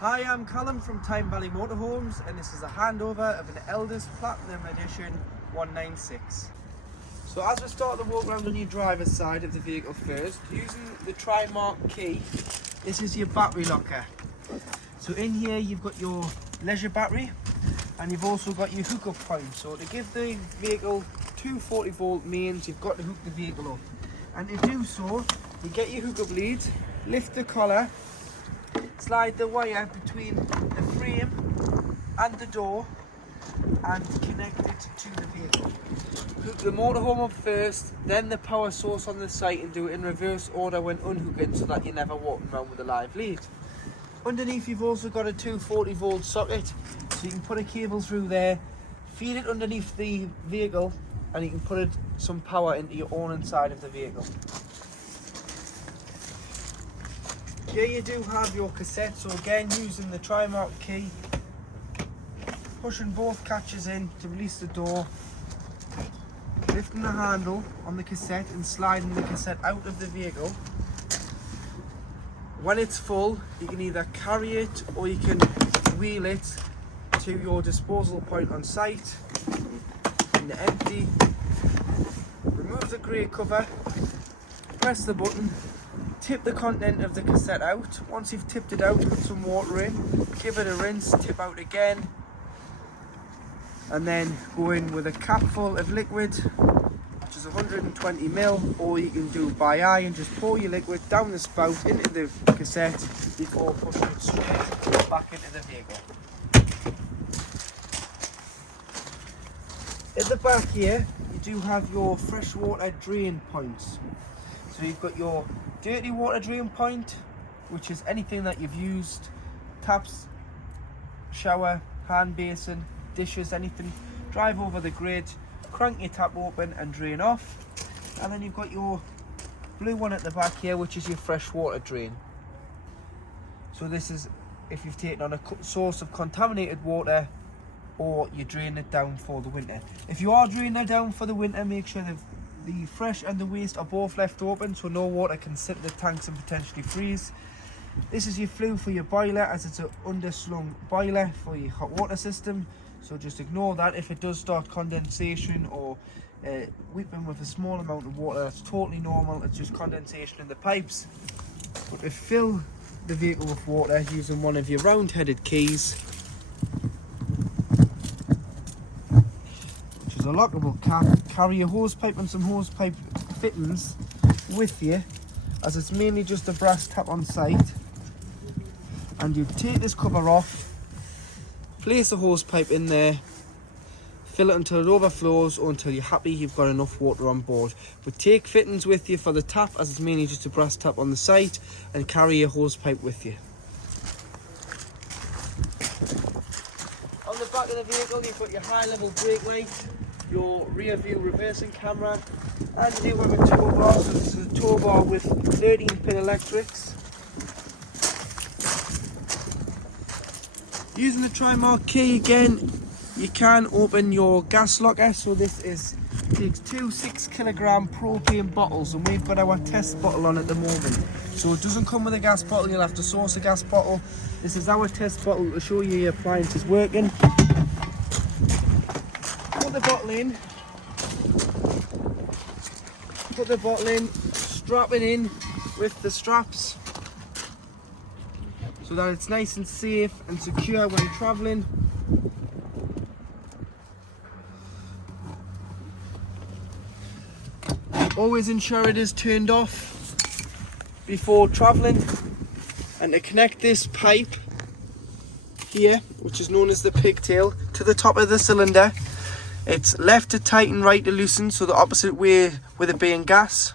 Hi, I'm Callum from Tyne Valley Motorhomes, and this is a handover of an Elddis Platinum Edition 196. So as we start the walk around on your driver's side of the vehicle first, using the Tri-Mark key, this is your battery locker. So in here you've got your leisure battery, and you've also got your hookup point. So to give the vehicle two 40-volt mains, you've got to hook the vehicle up. And to do so, you get your hookup lead, lift the collar, slide the wire between the frame and the door and connect it to the vehicle. Hook the motorhome up first, then the power source on the site, and do it in reverse order when unhooking so that you're never walking around with a live lead. Underneath you've also got a 240-volt socket, so you can put a cable through there, feed it underneath the vehicle, and you can put some power into your own inside of the vehicle. Here you do have your cassette, so again using the Tri-Mark key, pushing both catches in to release the door, lifting the handle on the cassette and sliding the cassette out of the vehicle. When it's full, you can either carry it or you can wheel it to your disposal point on site. In the empty, remove the grey cover, press the button, tip the content of the cassette out. Once you've tipped it out, put some water in, give it a rinse, tip out again, and then go in with a cap full of liquid, which is 120 ml, or you can do by eye and just pour your liquid down the spout into the cassette before pushing it straight back into the vehicle. At the back here, you do have your freshwater drain points. So you've got your dirty water drain point, which is anything that you've used, taps, shower, hand basin, dishes, anything. Drive over the grid, crank your tap open and drain off. And then you've got your blue one at the back here, which is your freshwater drain. So this is if you've taken on a source of contaminated water or you drain it down for the winter. If you are draining it down for the winter, make sure that the fresh and the waste are both left open so no water can sit in the tanks and potentially freeze. This is your flue for your boiler, as it's an underslung boiler for your hot water system, so just ignore that. If it does start condensation or weeping with a small amount of water, that's totally normal. It's just condensation in the pipes. But to fill the vehicle with water using one of your round-headed keys, a lockable cap, carry your hose pipe and some hose pipe fittings with you, as it's mainly just a brass tap on site. And you take this cover off, place the hose pipe in there, fill it until it overflows or until you're happy you've got enough water on board. But take fittings with you for the tap, as it's mainly just a brass tap on the site, and carry your hose pipe with you. On the back of the vehicle you've got your high level brake light, your rear view reversing camera, and you do have a tow bar. So this is a tow bar with 13-pin electrics. Using the Tri-Mark key again, you can open your gas locker. So this takes two 6-kilogram propane bottles, and we've got our test bottle on at the moment. So it doesn't come with a gas bottle, you'll have to source a gas bottle. This is our test bottle to show you your appliance is working. Put the bottle in, strap it in with the straps so that it's nice and safe and secure when travelling. Always ensure it is turned off before travelling. And to connect this pipe here, which is known as the pigtail, to the top of the cylinder, it's left to tighten, right to loosen, so the opposite way with it being gas.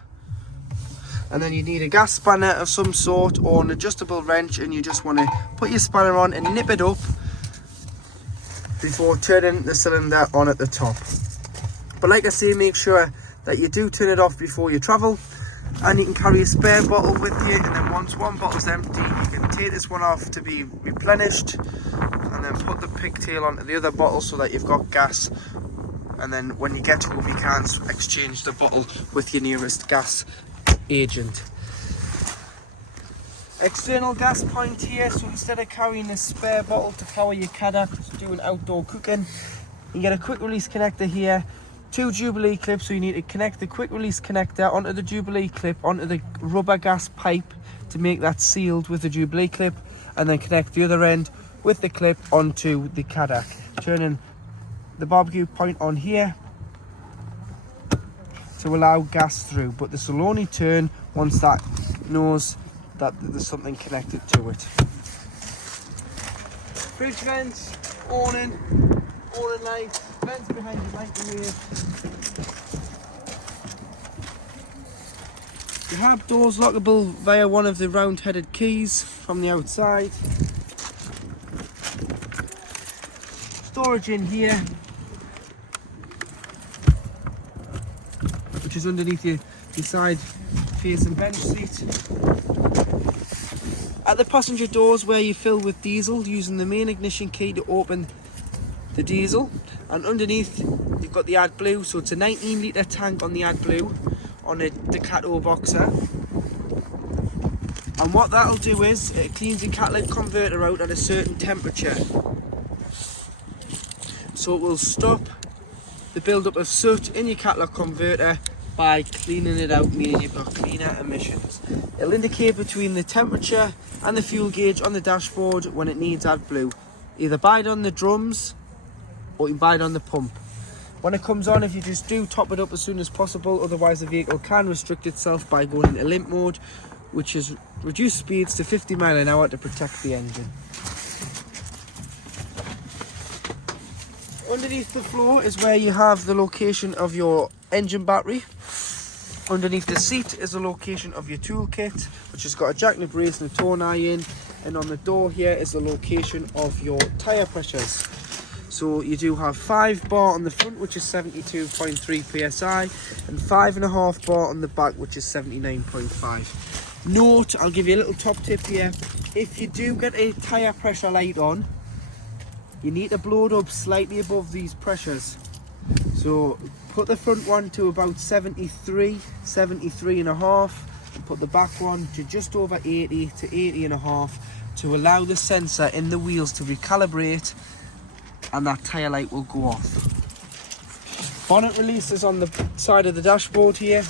And then you need a gas spanner of some sort or an adjustable wrench, and you just want to put your spanner on and nip it up before turning the cylinder on at the top. But like I say, make sure that you do turn it off before you travel, and you can carry a spare bottle with you, and then once one bottle's empty you can take this one off to be replenished, and then put the pigtail onto the other bottle so that you've got gas. And then when you get home you can exchange the bottle with your nearest gas agent. external gas point here, so instead of carrying a spare bottle to power your kayak doing outdoor cooking, you get a quick release connector here, 2 Jubilee clips, so you need to connect the quick release connector onto the Jubilee clip onto the rubber gas pipe to make that sealed with the Jubilee clip, and then connect the other end with the clip onto the kayak, turning the barbecue point on here to allow gas through, but this will only turn once that knows that there's something connected to it. Fridge vents, awning light, vents behind the microwave. You have doors lockable via one of the round-headed keys from the outside. Storage in here, which is underneath your side facing bench seat. At the passenger doors where you fill with diesel using the main ignition key to open the diesel, and underneath you've got the AdBlue, so it's a 19 litre tank on the AdBlue on the Cato Boxer, and what that'll do is it cleans the catalytic converter out at a certain temperature, so it will stop the build-up of soot in your catalytic converter by cleaning it out, meaning you've got cleaner emissions. It'll indicate between the temperature and the fuel gauge on the dashboard when it needs AdBlue. Either buy it on the drums or you buy it on the pump. When it comes on, if you just do top it up as soon as possible, otherwise the vehicle can restrict itself by going into limp mode, which is reduced speeds to 50 miles an hour to protect the engine. Underneath the floor is where you have the location of your engine battery. Underneath the seat is the location of your toolkit, which has got a jack and a brace and a torn iron, and on the door here is the location of your tyre pressures. So you do have 5 bar on the front, which is 72.3 psi, and 5.5 bar on the back, which is 79.5. Note, I'll give you a little top tip here, if you do get a tyre pressure light on, you need to blow it up slightly above these pressures. So put the front one to about 73, 73.5, and put the back one to just over 80 to 80.5 to allow the sensor in the wheels to recalibrate, and that tyre light will go off. Bonnet release is on the side of the dashboard here.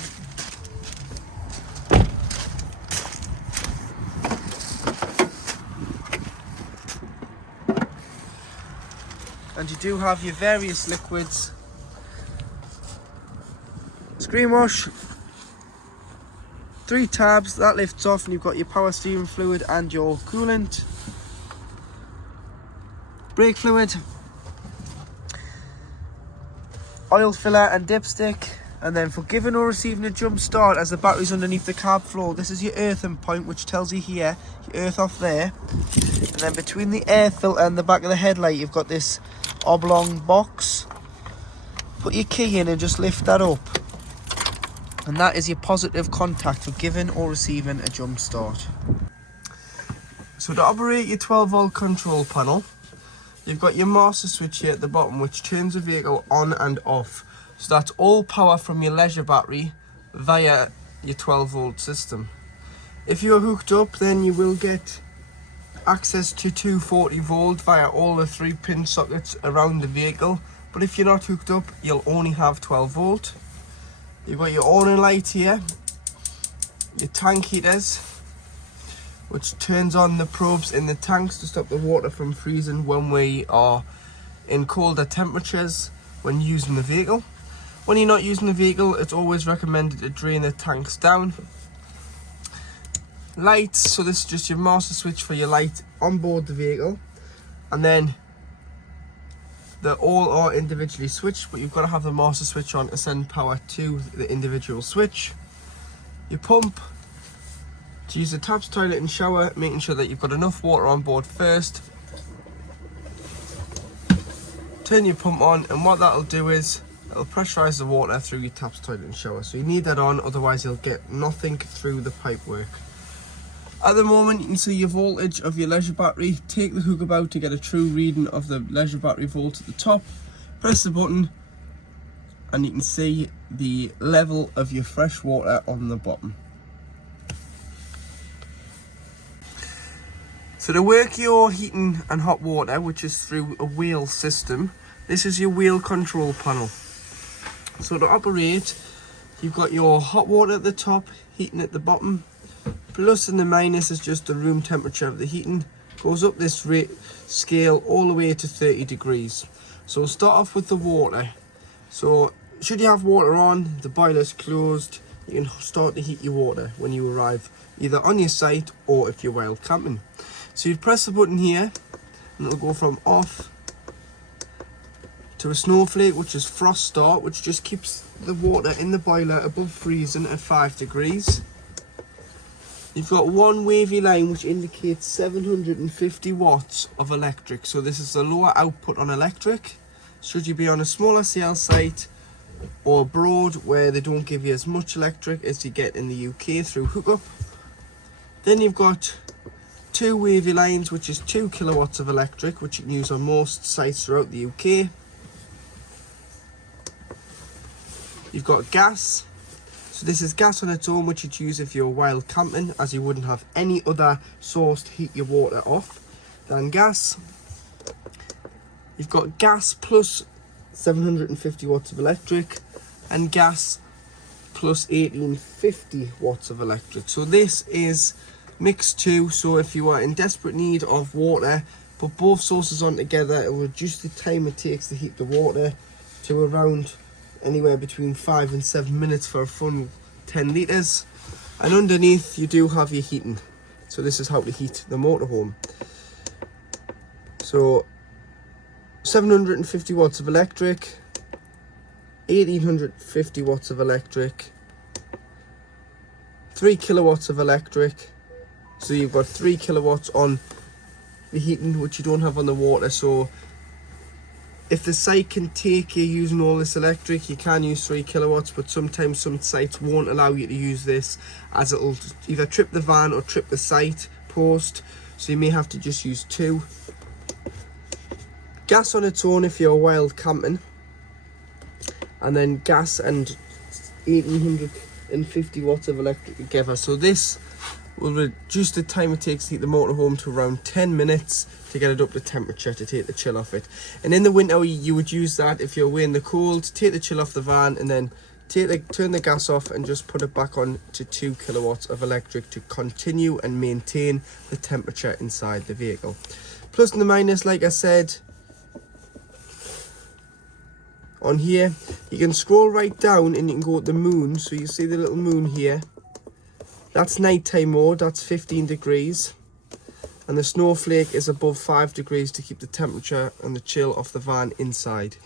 And you do have your various liquids. Screen wash, 3 tabs, that lifts off, and you've got your power steering fluid and your coolant. Brake fluid, oil filler and dipstick. And then for giving or receiving a jump start, as the battery's underneath the cab floor, this is your earthing point, which tells you here, your earth off there. And then between the air filter and the back of the headlight, you've got this oblong box. Put your key in and just lift that up, and that is your positive contact for giving or receiving a jump start. So to operate your 12 volt control panel, you've got your master switch here at the bottom, which turns the vehicle on and off. So that's all power from your leisure battery via your 12 volt system. If you're hooked up, then you will get access to 240 volt via all the 3 pin sockets around the vehicle, but if you're not hooked up, you'll only have 12 volt. You've got your awning light here, your tank heaters, which turns on the probes in the tanks to stop the water from freezing when we are in colder temperatures when using the vehicle. When you're not using the vehicle, it's always recommended to drain the tanks down. Lights, so this is just your master switch for your light on board the vehicle, and then they all are individually switched, but you've got to have the master switch on to send power to the individual switch. Your pump, to use the taps, toilet and shower, making sure that you've got enough water on board first. Turn your pump on, and what that'll do is it'll pressurize the water through your taps, toilet and shower, so you need that on, otherwise you'll get nothing through the pipework. At the moment, you can see your voltage of your leisure battery. Take the hook out to get a true reading of the leisure battery volt at the top. Press the button and you can see the level of your fresh water on the bottom. So to work your heating and hot water, which is through a wheel system, this is your wheel control panel. So to operate, you've got your hot water at the top, heating at the bottom. Plus and the minus is just the room temperature of the heating. Goes up this scale all the way to 30 degrees. So we'll start off with the water. So should you have water on, the boiler's closed, you can start to heat your water when you arrive, either on your site or if you're wild camping. So you press the button here and it'll go from off to a snowflake, which is frost start, which just keeps the water in the boiler above freezing at 5 degrees. You've got one wavy line which indicates 750 watts of electric. So this is the lower output on electric. Should you be on a smaller scale site or abroad where they don't give you as much electric as you get in the UK through hookup. Then you've got two wavy lines, which is 2 kilowatts of electric, which you can use on most sites throughout the UK. You've got gas. So this is gas on its own, which you'd use if you're wild camping, as you wouldn't have any other source to heat your water off than gas. You've got gas plus 750 watts of electric and gas plus 1850 watts of electric. So this is mixed two, so if you are in desperate need of water, put both sources on together, it will reduce the time it takes to heat the water to around anywhere between 5 and 7 minutes for a full 10 litres. And underneath you do have your heating. So this is how to heat the motorhome. So 750 watts of electric, 1850 watts of electric, 3 kilowatts of electric. So you've got 3 kilowatts on the heating, which you don't have on the water. So if the site can take you using all this electric, you can use 3 kilowatts, but sometimes some sites won't allow you to use this, as it'll either trip the van or trip the site post. So you may have to just use 2. Gas on its own if you're wild camping, and then gas and 1850 watts of electric together. So this will reduce the time it takes to heat the motorhome to around 10 minutes to get it up to temperature to take the chill off it. And in the winter you would use that if you're away in the cold, take the chill off the van and then turn the gas off and just put it back on to 2 kilowatts of electric to continue and maintain the temperature inside the vehicle. Plus and the minus, like I said, on here you can scroll right down and you can go to the moon. So you see the little moon here. That's nighttime mode, that's 15 degrees. And the snowflake is above 5 degrees to keep the temperature and the chill off the van inside.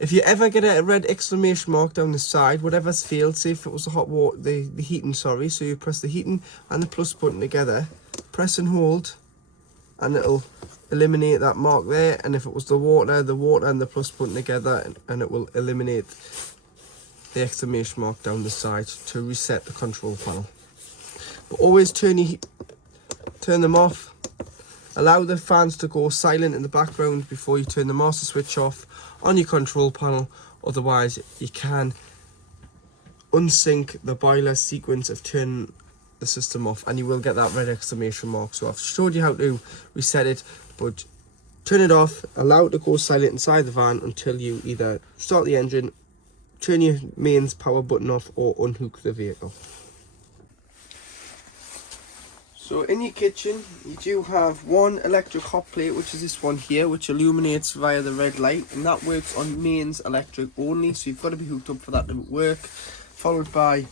If you ever get a red exclamation mark down the side, whatever's failed, say if it was the hot water, the heating, sorry, so you press the heating and the plus button together, press and hold, and it'll eliminate that mark there. And if it was the water and the plus button together, and it will eliminate the exclamation mark down the side to reset the control panel. But always turn them off. Allow the fans to go silent in the background before you turn the master switch off on your control panel. Otherwise you can unsync the boiler sequence of turning the system off and you will get that red exclamation mark. So I've showed you how to reset it, but turn it off, allow it to go silent inside the van until you either start the engine, turn your mains power button off, or unhook the vehicle. So in your kitchen you do have one electric hot plate, which is this one here, which illuminates via the red light, and that works on mains electric only, so you've got to be hooked up for that to work. Followed by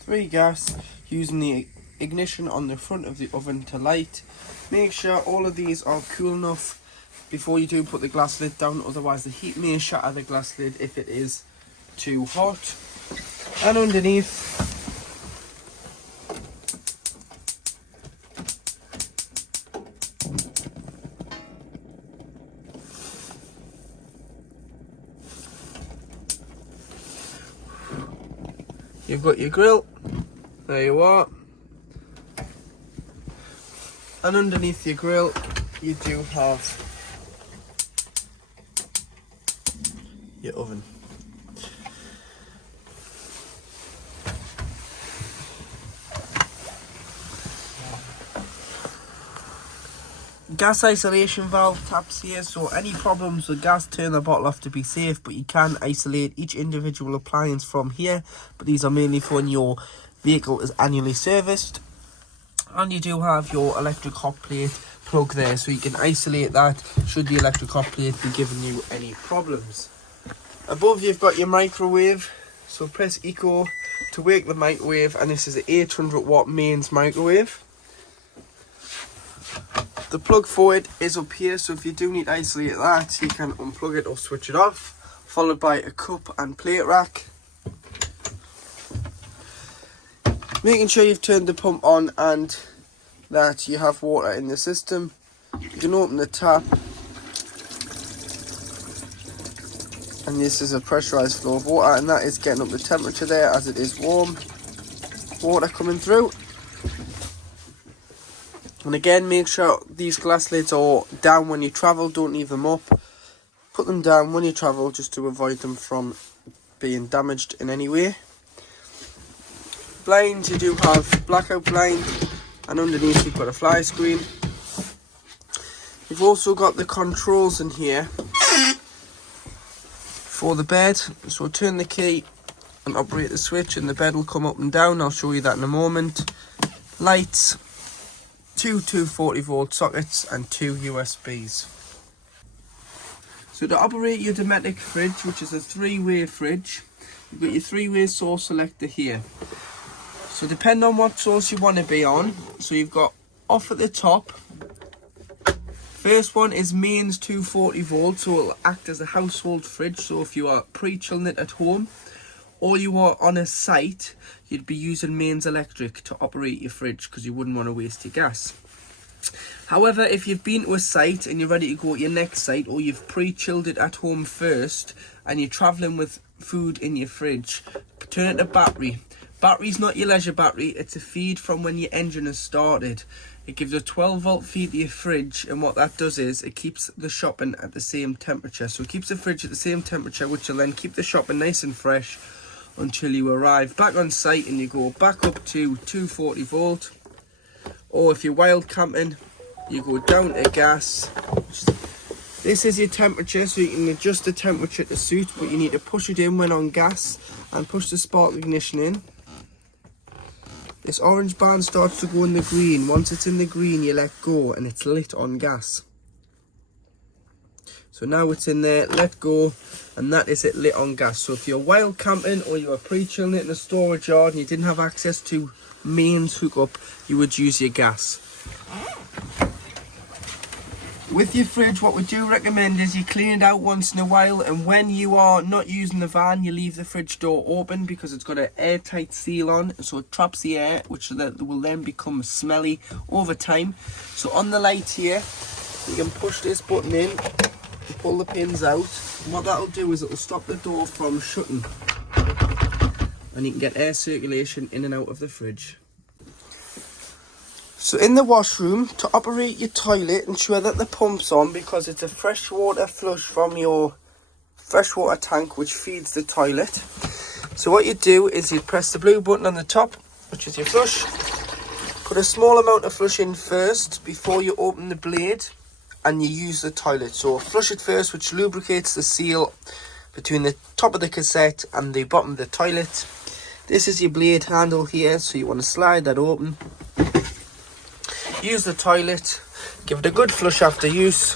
three gas, using the ignition on the front of the oven to light. Make sure all of these are cool enough before you do put the glass lid down, otherwise the heat may shatter the glass lid if it is too hot. And underneath you've got your grill, there you are, and underneath your grill you do have your oven. gas isolation valve taps here, so any problems with gas, turn the bottle off to be safe, but you can isolate each individual appliance from here, but these are mainly for when your vehicle is annually serviced. And you do have your electric hot plate plug there, so you can isolate that should the electric hot plate be giving you any problems. Above you've got your microwave, so press eco to wake the microwave, and this is an 800 watt mains microwave. The plug for it is up here, so if you do need to isolate that, you can unplug it or switch it off, followed by a cup and plate rack. Making sure you've turned the pump on and that you have water in the system. You can open the tap, and this is a pressurized flow of water, and that is getting up the temperature there as it is warm water coming through. And again, make sure these glass lids are down when you travel, don't leave them up. Put them down when you travel just to avoid them from being damaged in any way. Blinds, you do have blackout blind, and underneath you've got a fly screen. You've also got the controls in here for the bed, so turn the key and operate the switch and the bed will come up and down. I'll show you that in a moment. Lights, two 240 volt sockets and 2 USBs. So to operate your Dometic fridge, which is a 3-way fridge, you've got your 3-way source selector here. So depending on what source you want to be on, so you've got off at the top. First one is mains 240 volt, so it'll act as a household fridge. So if you are pre-chilling it at home or you are on a site, you'd be using mains electric to operate your fridge because you wouldn't want to waste your gas. However, if you've been to a site and you're ready to go to your next site, or you've pre-chilled it at home first and you're travelling with food in your fridge, turn it to battery. Battery's not your leisure battery, it's a feed from when your engine has started. It gives a 12 volt feed to your fridge, and what that does is it keeps the shopping at the same temperature. So it keeps the fridge at the same temperature, which will then keep the shopping nice and fresh until you arrive back on site and you go back up to 240 volt. Or if you're wild camping, you go down to gas. This is your temperature, so you can adjust the temperature to suit, but you need to push it in when on gas and push the spark ignition in. This orange band starts to go in the green. Once it's in the green, you let go and it's lit on gas. So now it's in there, let go, and that is it lit on gas. So if you're wild camping or you were pre-chilling it in a storage yard and you didn't have access to mains hookup, you would use your gas. With your fridge, what we do recommend is you clean it out once in a while, and when you are not using the van, you leave the fridge door open because it's got an airtight seal on, so it traps the air, which will then become smelly over time. So on the light here, you can push this button in and pull the pins out, and what that'll do is it'll stop the door from shutting, and you can get air circulation in and out of the fridge. So in the washroom, to operate your toilet, ensure that the pump's on because it's a freshwater flush from your freshwater tank which feeds the toilet. So what you do is you press the blue button on the top, which is your flush. Put a small amount of flush in first before you open the blade and you use the toilet. So flush it first, which lubricates the seal between the top of the cassette and the bottom of the toilet. This is your blade handle here, so you want to slide that open. Use the toilet, give it a good flush after use,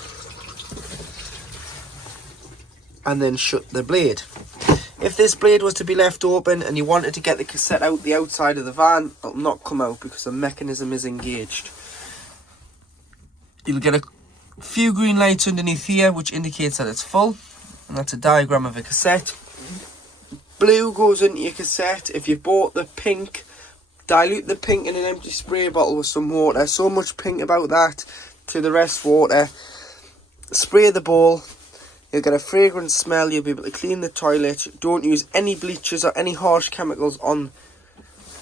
and then shut the blade. If this blade was to be left open and you wanted to get the cassette out the outside of the van, it'll not come out because the mechanism is engaged. You'll get a few green lights underneath here which indicates that it's full, and that's a diagram of a cassette. Blue goes into your cassette. If you bought the pink, dilute the pink in an empty spray bottle with some water. So much pink about that to the rest water. Spray the bowl. You'll get a fragrant smell. You'll be able to clean the toilet. Don't use any bleaches or any harsh chemicals on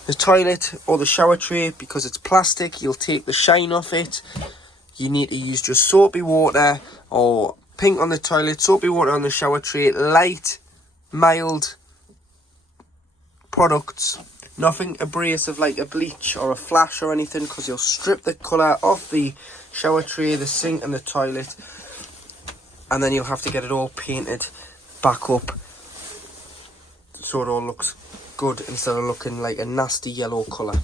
the toilet or the shower tray because it's plastic. You'll take the shine off it. You need to use just soapy water or pink on the toilet, soapy water on the shower tray. Light, mild products Nothing abrasive like a bleach or a flash or anything, because you'll strip the colour off the shower tray, the sink and the toilet, and then you'll have to get it all painted back up so it all looks good instead of looking like a nasty yellow colour.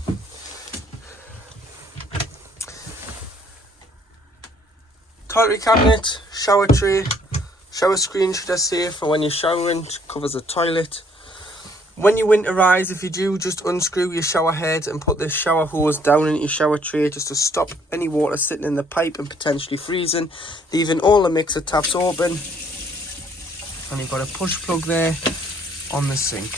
Toilet cabinet, shower tray, shower screen should I say, for when you're showering, covers the toilet. When you winterise, if you do, just unscrew your shower head and put the shower hose down into your shower tray just to stop any water sitting in the pipe and potentially freezing, leaving all the mixer taps open. And you've got a push plug there on the sink.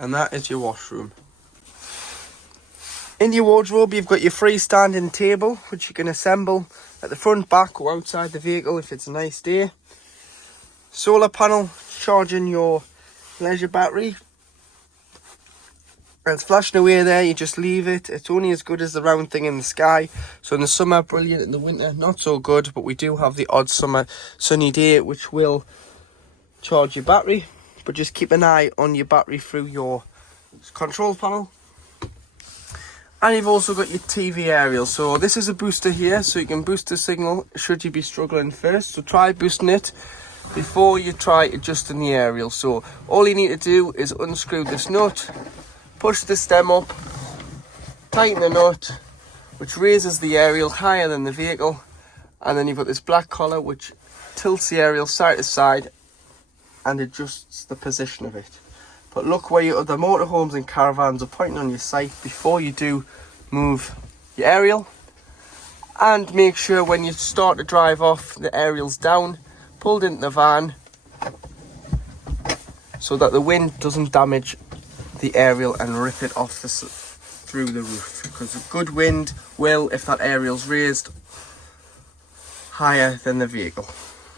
And that is your washroom. In your wardrobe, you've got your freestanding table, which you can assemble at the front, back or outside the vehicle if it's a nice day. Solar panel charging your leisure battery. And it's flashing away there, you just leave it. It's only as good as the round thing in the sky. So in the summer, brilliant. In the winter, not so good. But we do have the odd summer sunny day, which will charge your battery. But just keep an eye on your battery through your control panel. And you've also got your TV aerial. So this is a booster here, so you can boost the signal should you be struggling first. So try boosting it before you try adjusting the aerial. So all you need to do is unscrew this nut, push the stem up, tighten the nut, which raises the aerial higher than the vehicle, and then you've got this black collar which tilts the aerial side to side and adjusts the position of it. But look where your other motorhomes and caravans are pointing on your sight before you do move your aerial. And make sure when you start to drive off, the aerial's down, pulled into the van, so that the wind doesn't damage the aerial and rip it off through the roof. Because a good wind will, if that aerial's raised higher than the vehicle.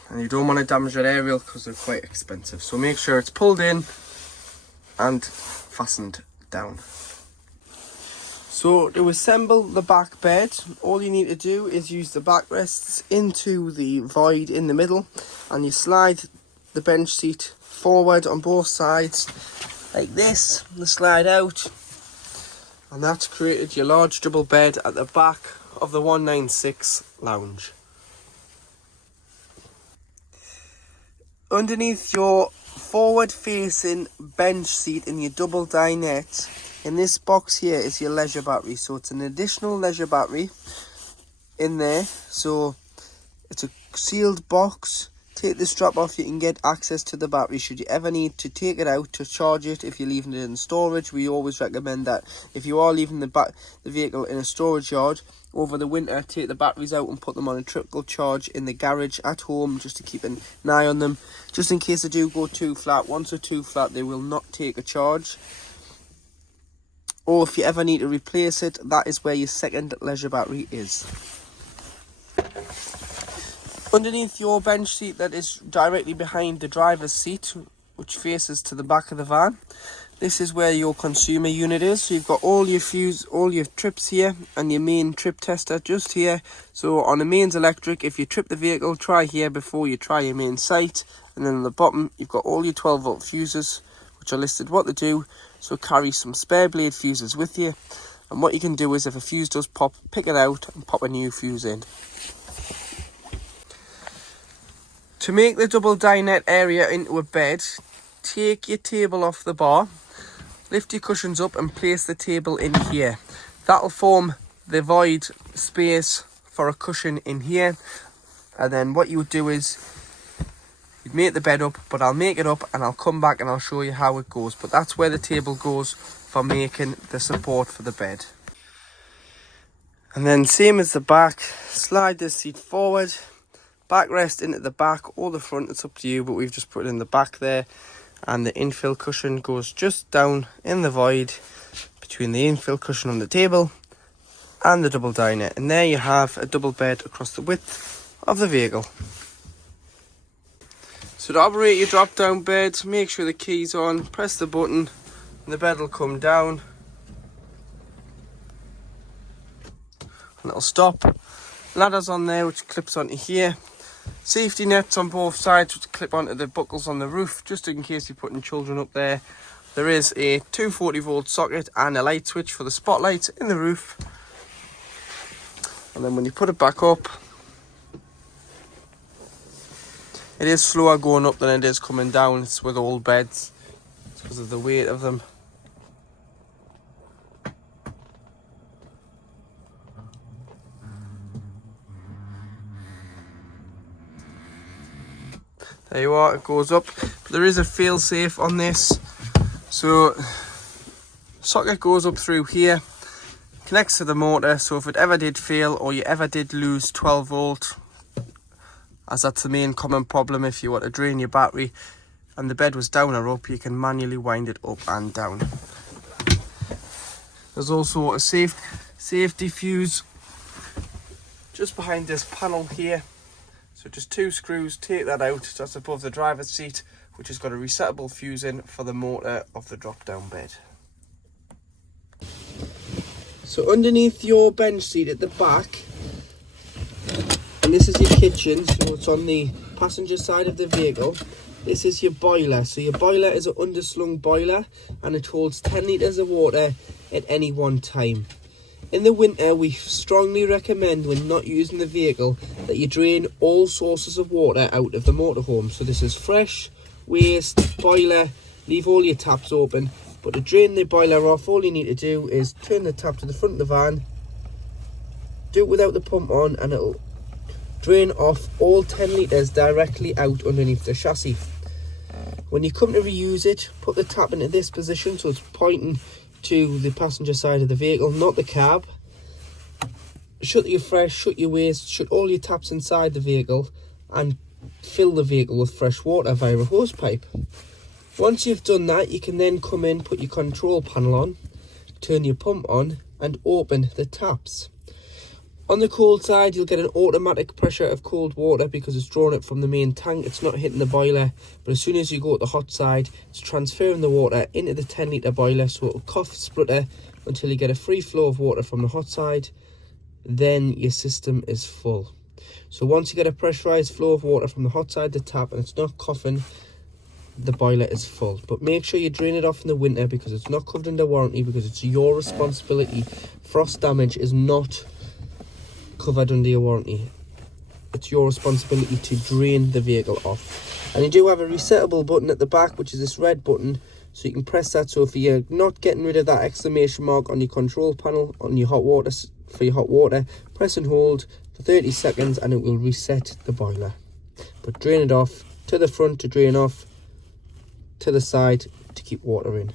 And you don't want to damage that aerial because they're quite expensive. So make sure it's pulled in and fastened down. So to assemble the back bed, all you need to do is use the backrests into the void in the middle, and you slide the bench seat forward on both sides like this, and slide out, and that's created your large double bed at the back of the 196 lounge. Underneath your forward facing bench seat in your double dinette, in this box here is your leisure battery. So it's an additional leisure battery in there. So it's a sealed box. Take the strap off, you can get access to the battery should you ever need to take it out to charge it. If you're leaving it in storage, we always recommend that if you are leaving the vehicle in a storage yard over the winter, take the batteries out and put them on a trickle charge in the garage at home, just to keep an eye on them, just in case they do go too flat. Once they're too flat, they will not take a charge. Or if you ever need to replace it, that is where your second leisure battery is. Underneath your bench seat that is directly behind the driver's seat, which faces to the back of the van, this is where your consumer unit is. So you've got all your trips here, and your main trip tester just here. So on the mains electric, if you trip the vehicle, try here before you try your main site. And then on the bottom, you've got all your 12 volt fuses, which are listed what to do. So carry some spare blade fuses with you. And what you can do is, if a fuse does pop, pick it out and pop a new fuse in. To make the double dinette area into a bed, take your table off the bar, lift your cushions up and place the table in here. That'll form the void space for a cushion in here. And then what you would do is, you'd make the bed up, but I'll make it up and I'll come back and I'll show you how it goes. But that's where the table goes for making the support for the bed. And then same as the back, slide this seat forward, backrest into the back or the front, it's up to you, but we've just put it in the back there. And the infill cushion goes just down in the void between the infill cushion on the table and the double dinette. And there you have a double bed across the width of the vehicle. So to operate your drop down bed, make sure the key's on, press the button and the bed will come down. And it'll stop. Ladder's on there which clips onto here. Safety nets on both sides which clip onto the buckles on the roof, just in case you're putting children up there. There is a 240 volt socket and a light switch for the spotlight in the roof. And then when you put it back up, it is slower going up than it is coming down. It's with old beds. It's because of the weight of them. There you are, it goes up. But there is a fail safe on this. So, socket goes up through here, connects to the motor, so if it ever did fail or you ever did lose 12 volt, as that's the main common problem if you want to drain your battery and the bed was down or up, you can manually wind it up and down. There's also a safety fuse just behind this panel here. So just 2 screws, take that out, that's above the driver's seat, which has got a resettable fuse in for the motor of the drop down bed. So underneath your bench seat at the back, and this is your kitchen, so it's on the passenger side of the vehicle, this is your boiler. So your boiler is an underslung boiler and it holds 10 litres of water at any one time. In the winter, we strongly recommend when not using the vehicle that you drain all sources of water out of the motorhome. So this is fresh, waste, boiler, leave all your taps open. But to drain the boiler off, all you need to do is turn the tap to the front of the van, do it without the pump on, and it'll drain off all 10 litres directly out underneath the chassis. When you come to reuse it, put the tap into this position so it's pointing to the passenger side of the vehicle, not the cab. Shut your fresh, shut your waste, shut all your taps inside the vehicle and fill the vehicle with fresh water via a hose pipe. Once you've done that, you can then come in, put your control panel on, turn your pump on and open the taps. On the cold side, you'll get an automatic pressure of cold water because it's drawing it from the main tank. It's not hitting the boiler, but as soon as you go to the hot side, it's transferring the water into the 10 litre boiler, so it'll cough, splutter until you get a free flow of water from the hot side. Then your system is full. So once you get a pressurised flow of water from the hot side, the tap, and it's not coughing, the boiler is full. But make sure you drain it off in the winter because it's not covered under warranty, because it's your responsibility. Frost damage is not covered under your warranty. It's your responsibility to drain the vehicle off. And you do have a resettable button at the back, which is this red button, so you can press that. So if you're not getting rid of that exclamation mark on your control panel on your hot water, for your hot water, press and hold for 30 seconds and it will reset the boiler. But drain it off, to the front to drain off, to the side to keep water in.